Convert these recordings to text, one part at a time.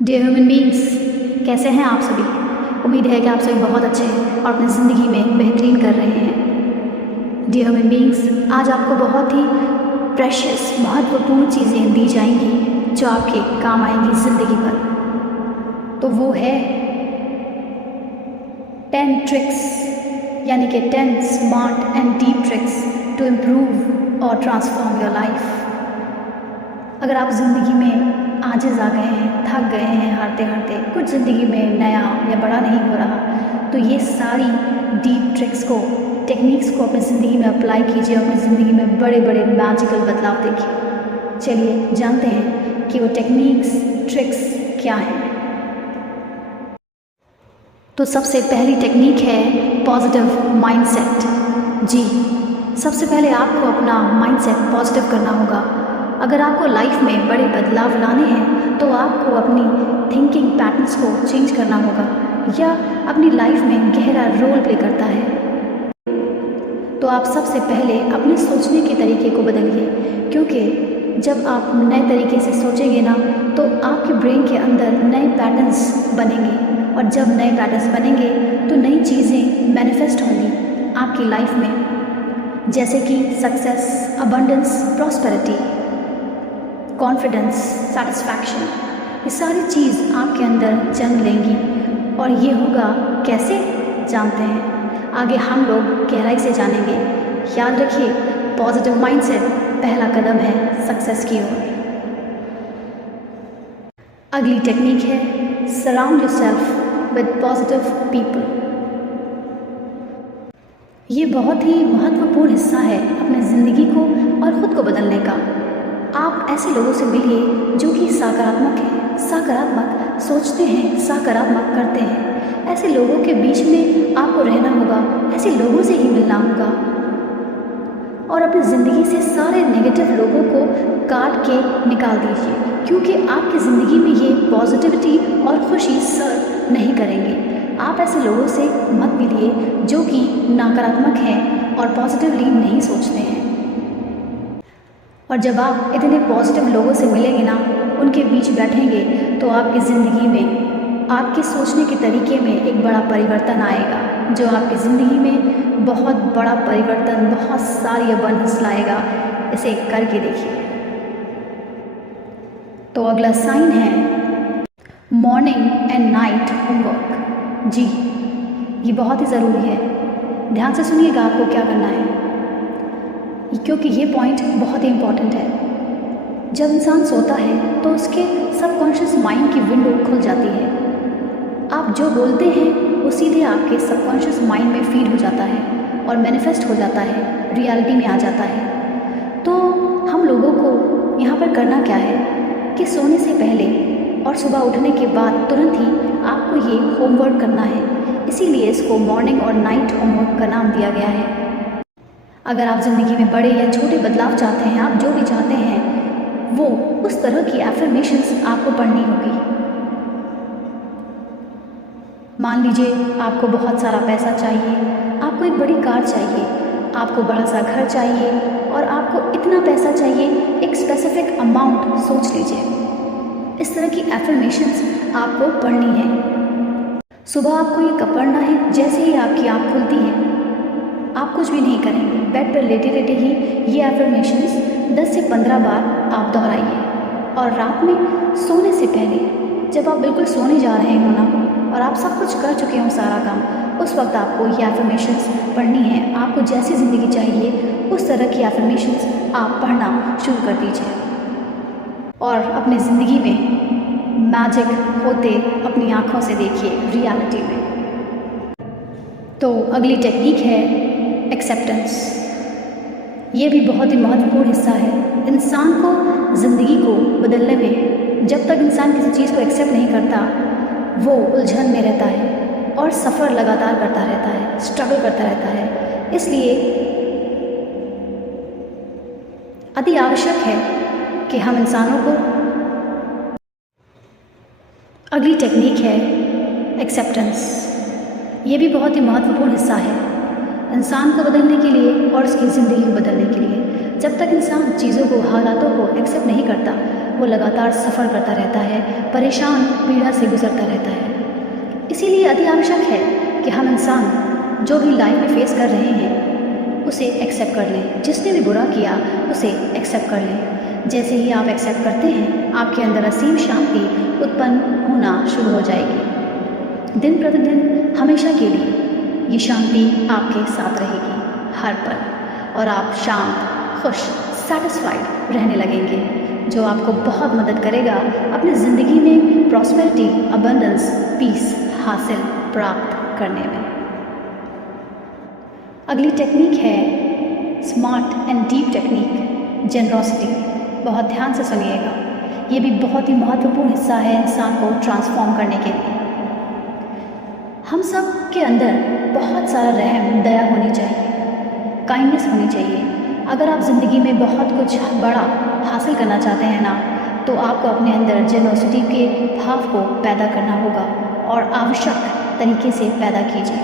Dear human beings, कैसे हैं आप सभी। उम्मीद है कि आप सभी बहुत अच्छे हैं और अपनी ज़िंदगी में बेहतरीन कर रहे हैं। डियर ह्यूमन बींग्स, आज आपको बहुत ही प्रेशियस महत्वपूर्ण चीज़ें दी जाएंगी जो आपके काम आएंगी ज़िंदगी पर। तो वो है 10 ट्रिक्स, यानी कि 10 smart and deep tricks to improve और ट्रांसफॉर्म योर लाइफ। अगर आप ज़िंदगी में आजिज़ आ गए हैं, थक गए हैं हारते हारते, कुछ ज़िंदगी में नया या बड़ा नहीं हो रहा, तो ये सारी डीप ट्रिक्स को, टेक्निक्स को अपनी ज़िंदगी में अप्लाई कीजिए और अपनी ज़िंदगी में बड़े बड़े मैजिकल बदलाव देखिए। चलिए जानते हैं कि वो टेक्निक्स, ट्रिक्स क्या हैं। तो सबसे पहली टेक्निक है पॉजिटिव माइंडसेट। जी, सबसे पहले आपको अपना माइंडसेट पॉजिटिव करना होगा। अगर आपको लाइफ में बड़े बदलाव लाने हैं तो आपको अपनी थिंकिंग पैटर्न्स को चेंज करना होगा, या अपनी लाइफ में गहरा रोल प्ले करता है। तो आप सबसे पहले अपने सोचने के तरीके को बदलिए, क्योंकि जब आप नए तरीके से सोचेंगे ना तो आपके ब्रेन के अंदर नए पैटर्न्स बनेंगे, और जब नए पैटर्न्स बनेंगे तो नई चीज़ें मैनिफेस्ट होंगी आपकी लाइफ में, जैसे कि success, abundance, prosperity, confidence, satisfaction. ये सारी चीज़ आपके अंदर जन्म लेंगी। और ये होगा कैसे, जानते हैं। आगे हम लोग गहराई से जानेंगे। याद रखिए, पॉजिटिव माइंडसेट पहला कदम है सक्सेस की ओर। अगली टेक्निक है surround yourself with positive people. ये बहुत ही महत्वपूर्ण हिस्सा है अपनी ज़िंदगी को और ख़ुद को बदलने का। आप ऐसे लोगों से मिलिए जो कि सकारात्मक हैं, सकारात्मक सोचते हैं, सकारात्मक करते हैं। ऐसे लोगों के बीच में आपको रहना होगा, ऐसे लोगों से ही मिलना होगा। और अपनी ज़िंदगी से सारे नेगेटिव लोगों को काट के निकाल दीजिए, क्योंकि आपकी ज़िंदगी में ये पॉजिटिविटी और खुशी सर्व नहीं करेंगे। आप ऐसे लोगों से मत मिलिए जो कि नकारात्मक हैं और पॉजिटिवली नहीं सोचते हैं। और जब आप इतने पॉजिटिव लोगों से मिलेंगे ना, उनके बीच बैठेंगे, तो आपकी ज़िंदगी में, आपके सोचने के तरीके में एक बड़ा परिवर्तन आएगा, जो आपकी ज़िंदगी में बहुत बड़ा परिवर्तन, बहुत सारी अबंडेंस लाएगा। इसे करके देखिए। तो अगला साइन है मॉर्निंग एंड नाइट होमवर्क। जी, ये बहुत ही ज़रूरी है। ध्यान से सुनिएगा आपको क्या करना है, क्योंकि ये पॉइंट बहुत ही इम्पॉर्टेंट है। जब इंसान सोता है तो उसके सबकॉन्शियस माइंड की विंडो खुल जाती है। आप जो बोलते हैं वो सीधे आपके सबकॉन्शियस माइंड में फीड हो जाता है और मैनिफेस्ट हो जाता है, रियलिटी में आ जाता है। तो हम लोगों को यहाँ पर करना क्या है कि सोने से पहले और सुबह उठने के बाद तुरंत ही आपको ये होमवर्क करना है। इसीलिए इसको मॉर्निंग और नाइट होमवर्क का नाम दिया गया है। अगर आप ज़िंदगी में बड़े या छोटे बदलाव चाहते हैं, आप जो भी चाहते हैं, वो उस तरह की एफर्मेशंस आपको पढ़नी होगी। मान लीजिए आपको बहुत सारा पैसा चाहिए, आपको एक बड़ी कार चाहिए, आपको बड़ा सा घर चाहिए, और आपको इतना पैसा चाहिए, एक स्पेसिफिक अमाउंट सोच लीजिए। इस तरह की एफर्मेशंस आपको पढ़नी है। सुबह आपको ये कब पढ़ना है? जैसे ही आपकी आँख खुलती है, आप कुछ भी नहीं करेंगे, बेड पर लेटे लेटे ही ये एफर्मेशंस 10 से 15 बार आप दोहराइए। और रात में सोने से पहले, जब आप बिल्कुल सोने जा रहे हो ना, और आप सब कुछ कर चुके हो सारा काम, उस वक्त आपको ये एफर्मेशंस पढ़नी है। आपको जैसी ज़िंदगी चाहिए उस तरह की एफर्मेशंस आप पढ़ना शुरू कर दीजिए, और अपनी ज़िंदगी में मैजिक होते अपनी आँखों से देखिए रियलिटी में। तो अगली टेक्निक है एक्सेप्टेंस। ये भी बहुत ही महत्वपूर्ण हिस्सा है इंसान को ज़िंदगी को बदलने में। जब तक इंसान किसी चीज़ को एक्सेप्ट नहीं करता, वो उलझन में रहता है और सफ़र लगातार करता रहता है, स्ट्रगल करता रहता है। इसलिए अति आवश्यक है कि हम इंसानों को, अगली टेक्निक है एक्सेप्टेंस। ये भी बहुत ही महत्वपूर्ण हिस्सा है इंसान को बदलने के लिए और उसकी ज़िंदगी को बदलने के लिए। जब तक इंसान चीज़ों को, हालातों को एक्सेप्ट नहीं करता, वो लगातार सफ़र करता रहता है, परेशान पीड़ा से गुजरता रहता है। इसीलिए अति आवश्यक है कि हम इंसान जो भी लाइफ में फेस कर रहे हैं उसे एक्सेप्ट कर लें। जिसने भी बुरा किया उसे एक्सेप्ट कर लें। जैसे ही आप एक्सेप्ट करते हैं, आपके अंदर असीम शांति उत्पन्न होना शुरू हो जाएगी। दिन प्रतिदिन हमेशा के लिए ये शांति आपके साथ रहेगी हर पल, और आप शांत, खुश, सेटिस्फाइड रहने लगेंगे, जो आपको बहुत मदद करेगा अपनी ज़िंदगी में प्रॉस्पेरिटी, अबंडेंस, पीस हासिल प्राप्त करने में। अगली टेक्निक है smart and deep technique, generosity. बहुत ध्यान से सुनिएगा, ये भी बहुत ही महत्वपूर्ण हिस्सा है इंसान को ट्रांसफॉर्म करने के लिए। हम सब के अंदर बहुत सारा रहम, दया होनी चाहिए, काइंडनेस होनी चाहिए। अगर आप ज़िंदगी में बहुत कुछ बड़ा हासिल करना चाहते हैं ना, तो आपको अपने अंदर जेनरोसिटी के भाव को पैदा करना होगा और आवश्यक तरीके से पैदा कीजिए।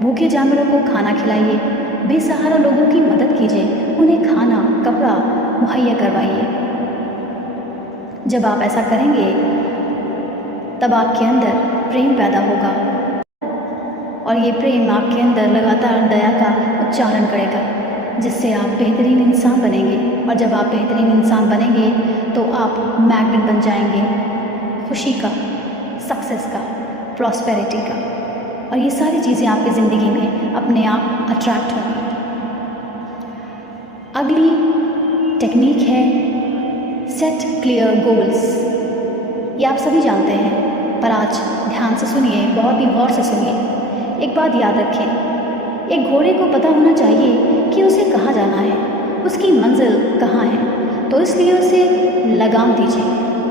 भूखे जानवरों को खाना खिलाइए, बेसहारा लोगों की मदद कीजिए, उन्हें खाना, कपड़ा मुहैया करवाइए। जब आप ऐसा करेंगे तब आपके अंदर प्रेम पैदा होगा, और ये प्रेम आपके अंदर लगातार दया का उच्चारण करेगा, जिससे आप बेहतरीन इंसान बनेंगे। और जब आप बेहतरीन इंसान बनेंगे तो आप मैग्नेट बन जाएंगे खुशी का, सक्सेस का, प्रॉस्पेरिटी का, और ये सारी चीज़ें आपकी ज़िंदगी में अपने आप अट्रैक्ट होंगी। अगली टेक्निक है सेट क्लियर गोल्स। ये आप सभी जानते हैं, पर आज ध्यान से सुनिए, बहुत ही गौर से सुनिए। एक बात याद रखें, एक घोड़े को पता होना चाहिए कि उसे कहाँ जाना है, उसकी मंजिल कहाँ है, तो इसलिए उसे लगाम दीजिए,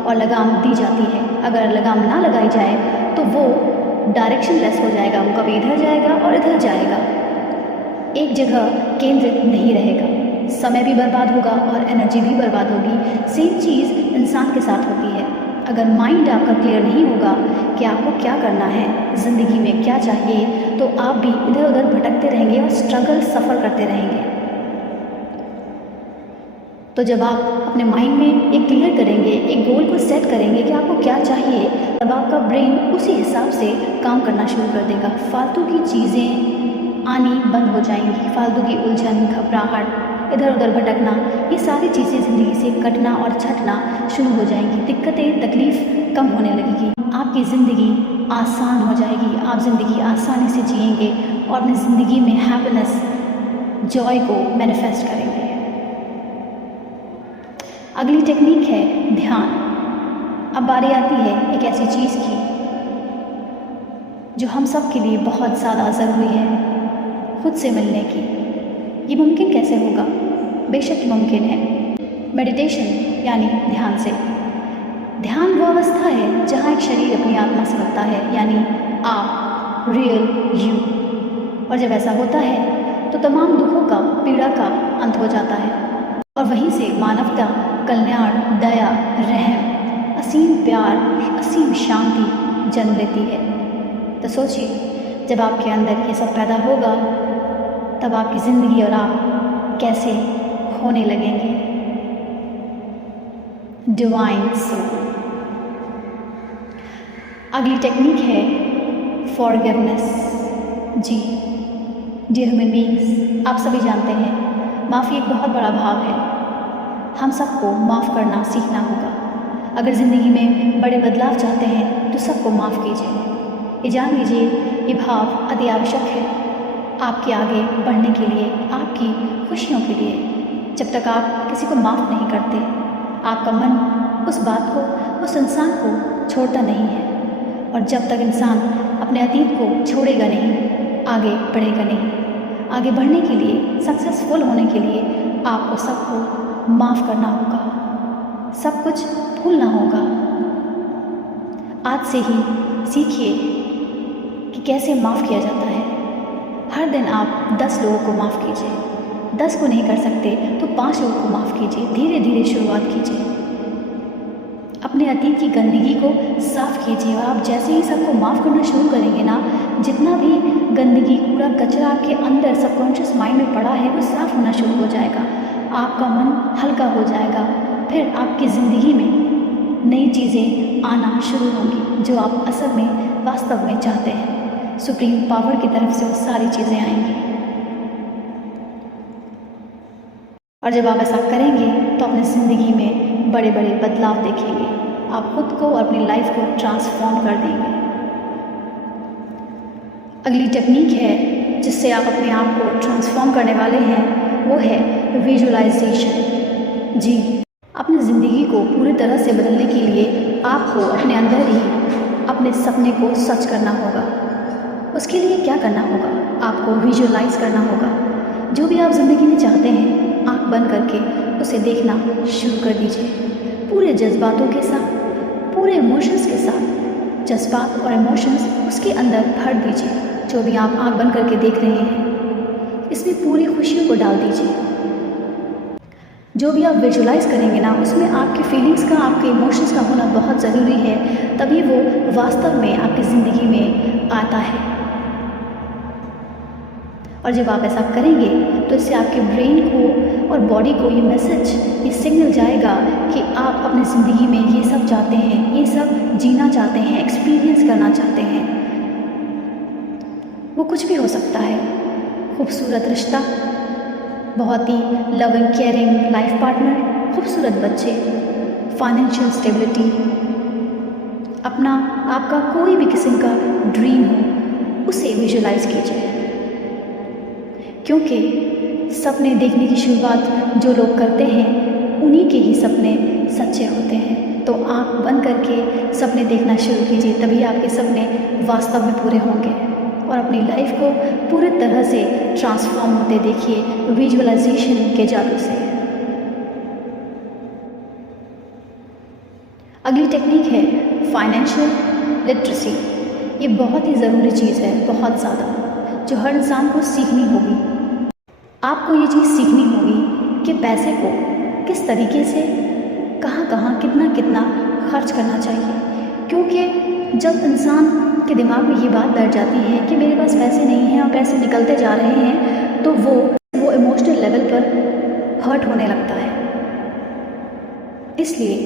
और लगाम दी जाती है। अगर लगाम ना लगाई जाए तो वो डायरेक्शन लेस हो जाएगा, वो कभी इधर जाएगा और इधर जाएगा, एक जगह केंद्रित नहीं रहेगा, समय भी बर्बाद होगा और एनर्जी भी बर्बाद होगी। सेम चीज़ इंसान के साथ होती है। अगर माइंड आपका क्लियर नहीं होगा कि आपको क्या करना है, ज़िंदगी में क्या चाहिए, तो आप भी इधर उधर भटकते रहेंगे और स्ट्रगल सफ़र करते रहेंगे। तो जब आप अपने माइंड में एक क्लियर करेंगे, एक गोल को सेट करेंगे कि आपको क्या चाहिए, तब आपका ब्रेन उसी हिसाब से काम करना शुरू कर देगा। फालतू की चीज़ें आनी बंद हो जाएंगी, फालतू की उलझन, घबराहट, इधर उधर भटकना, ये सारी चीज़ें ज़िंदगी से कटना और छटना शुरू हो जाएंगी। दिक्कतें, तकलीफ़ कम होने लगेगी, आपकी ज़िंदगी आसान हो जाएगी। आप ज़िंदगी आसानी से जिएंगे और अपनी ज़िंदगी में हैप्पीनेस, जॉय को मैनिफेस्ट करेंगे। अगली टेक्निक है ध्यान। अब बारी आती है एक ऐसी चीज़ की जो हम सब के लिए बहुत ज़्यादा ज़रूरी है, खुद से मिलने की। ये मुमकिन कैसे होगा? बेशक मुमकिन है, मेडिटेशन यानी ध्यान से। ध्यान वो अवस्था है जहाँ एक शरीर अपनी आत्मा से मिलता है, यानी आप, रियल यू। और जब ऐसा होता है तो तमाम दुखों का, पीड़ा का अंत हो जाता है, और वहीं से मानवता, कल्याण, दया, रहम, असीम प्यार, असीम शांति जन्म लेती है। तो सोचिए, जब आपके अंदर ये सब पैदा होगा तब आपकी ज़िंदगी और आप कैसे होने लगेंगे डिवाइन सोल। अगली टेक्निक है फॉरगिवनेस। जी डियर ह्यूमन बीइंग्स, आप सभी जानते हैं माफ़ी एक बहुत बड़ा भाव है। हम सबको माफ़ करना सीखना होगा। अगर ज़िंदगी में बड़े बदलाव चाहते हैं तो सबको माफ़ कीजिए। ये जान लीजिए, ये भाव अति आवश्यक है आपके आगे बढ़ने के लिए, आपकी खुशियों के लिए। जब तक आप किसी को माफ़ नहीं करते, आपका मन उस बात को, उस इंसान को छोड़ता नहीं है। और जब तक इंसान अपने अतीत को छोड़ेगा नहीं, आगे बढ़ेगा नहीं। आगे बढ़ने के लिए, सक्सेसफुल होने के लिए आपको सबको माफ़ करना होगा, सब कुछ भूलना होगा। आज से ही सीखिए कि कैसे माफ़ किया जाता है। हर दिन आप 10 लोगों को माफ़ कीजिए। 10 को नहीं कर सकते तो 5 लोगों को माफ़ कीजिए। धीरे धीरे शुरुआत कीजिए। अपने अतीत की गंदगी को साफ़ कीजिए, और आप जैसे ही सबको माफ़ करना शुरू करेंगे ना, जितना भी गंदगी, कूड़ा, कचरा आपके अंदर सबकॉन्शियस माइंड में पड़ा है वो साफ़ होना शुरू हो जाएगा। आपका मन हल्का हो जाएगा। फिर आपकी ज़िंदगी में नई चीज़ें आना शुरू होंगी जो आप असल में वास्तव में चाहते हैं। सुप्रीम पावर की तरफ से वो सारी चीज़ें आएंगी। और जब आप ऐसा करेंगे तो अपनी ज़िंदगी में बड़े बड़े बदलाव देखेंगे। आप खुद को और अपनी लाइफ को ट्रांसफॉर्म कर देंगे। अगली टेक्निक है जिससे आप अपने आप को ट्रांसफॉर्म करने वाले हैं, वो है विजुअलाइजेशन। जी, अपनी ज़िंदगी को पूरी तरह से बदलने के लिए आपको अपने अंदर ही अपने सपने को सच करना होगा। उसके लिए क्या करना होगा? आपको विजुअलाइज करना होगा। जो भी आप ज़िंदगी में चाहते हैं, आँख बंद करके उसे देखना शुरू कर दीजिए। पूरे जज्बातों के साथ, पूरे इमोशंस के साथ जज्बात और इमोशंस उसके अंदर भर दीजिए। जो भी आप आँख बंद करके देख रहे हैं, इसमें पूरी खुशियों को डाल दीजिए। जो भी आप विजुलाइज करेंगे ना, उसमें आपकी फीलिंग्स का, आपके इमोशंस का होना बहुत ज़रूरी है, तभी वो वास्तव में आपकी ज़िंदगी में आता है। और जब आप ऐसा करेंगे तो इससे आपके ब्रेन को और बॉडी को ये मैसेज, ये सिग्नल जाएगा कि आप अपनी ज़िंदगी में ये सब चाहते हैं, ये सब जीना चाहते हैं, एक्सपीरियंस करना चाहते हैं। वो कुछ भी हो सकता है। खूबसूरत रिश्ता, बहुत ही लविंग केयरिंग लाइफ पार्टनर, खूबसूरत बच्चे, फाइनेंशियल स्टेबिलिटी, अपना आपका कोई भी किस्म का ड्रीम हो, उसे विजुलाइज कीजिए। क्योंकि सपने देखने की शुरुआत जो लोग करते हैं, उन्हीं के ही सपने सच्चे होते हैं। तो आँख बंद करके सपने देखना शुरू कीजिए, तभी आपके सपने वास्तव में पूरे होंगे। और अपनी लाइफ को पूरी तरह से ट्रांसफॉर्म होते देखिए विजुअलाइजेशन के जादू से। अगली टेक्निक है फाइनेंशियल लिटरेसी। ये बहुत ही ज़रूरी चीज़ है, बहुत ज़्यादा, जो हर इंसान को सीखनी होगी। आपको ये चीज़ सीखनी होगी कि पैसे को किस तरीके से, कहाँ कहाँ, कितना कितना खर्च करना चाहिए। क्योंकि जब इंसान के दिमाग में ये बात बैठ जाती है कि मेरे पास पैसे नहीं हैं और पैसे निकलते जा रहे हैं, तो वो इमोशनल लेवल पर हर्ट होने लगता है। इसलिए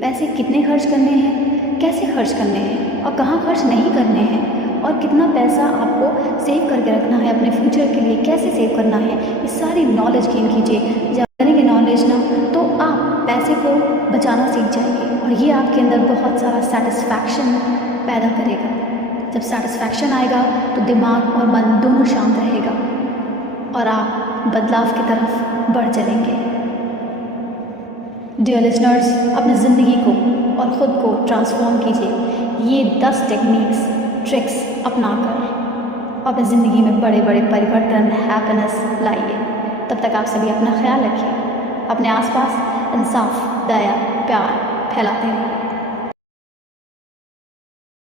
पैसे कितने खर्च करने हैं, कैसे खर्च करने हैं और कहाँ खर्च नहीं करने हैं, और कितना पैसा आपको सेव करके रखना है अपने फ्यूचर के लिए, कैसे सेव करना है, ये सारी नॉलेज गेन कीजिए। जब करेंगे नॉलेज ना, तो आप पैसे को बचाना सीख जाएंगे और ये आपके अंदर बहुत सारा सेटिस्फैक्शन पैदा करेगा। जब सेटिस्फैक्शन आएगा तो दिमाग और मन दोनों शांत रहेगा और आप बदलाव की तरफ बढ़ चलेंगे। डियर लिसनर्स, अपनी ज़िंदगी को और ख़ुद को ट्रांसफॉर्म कीजिए। ये 10 टेक्निक्स, ट्रिक्स अपनाकर अपनी ज़िंदगी में बड़े बड़े परिवर्तन, हैप्पीनेस लाइए। तब तक आप सभी अपना ख्याल रखिए, अपने आसपास इंसाफ, दया, प्यार फैलाते रहिए।